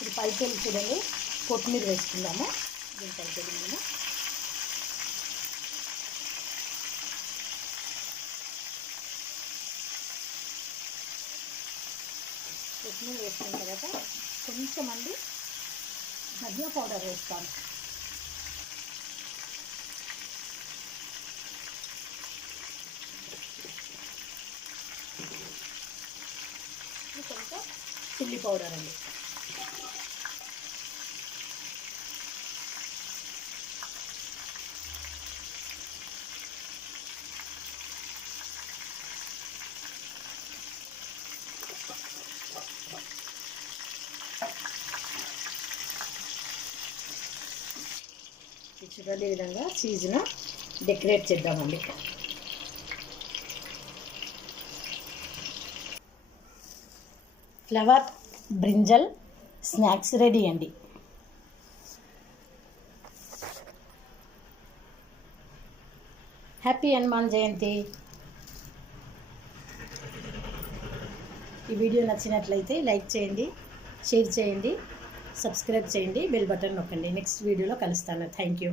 ఇప్పుడు పైకి చూడండి, కొత్తిమీర వేసుకుందాము. దీని పైకి మనము కొత్తిమీర వేసుకున్న తర్వాత కొంచెం అండి ధనియా పౌడర్ వేస్తాను. కొంచెం చిల్లీ పౌడర్ అండి. చూడండి, ఈ విధంగా చీజ్ను డెకరేట్ చేద్దామండి. ఫ్లవర్ బ్రింజల్ స్నాక్స్ రెడీ అండి. హ్యాపీ హనుమాన్ జయంతి. ఈ వీడియో నచ్చినట్లయితే లైక్ చేయండి, షేర్ చేయండి, సబ్స్క్రైబ్ చేయండి, బెల్ బటన్ నొక్కండి. నెక్స్ట్ వీడియోలో కలుస్తాను. Thank you.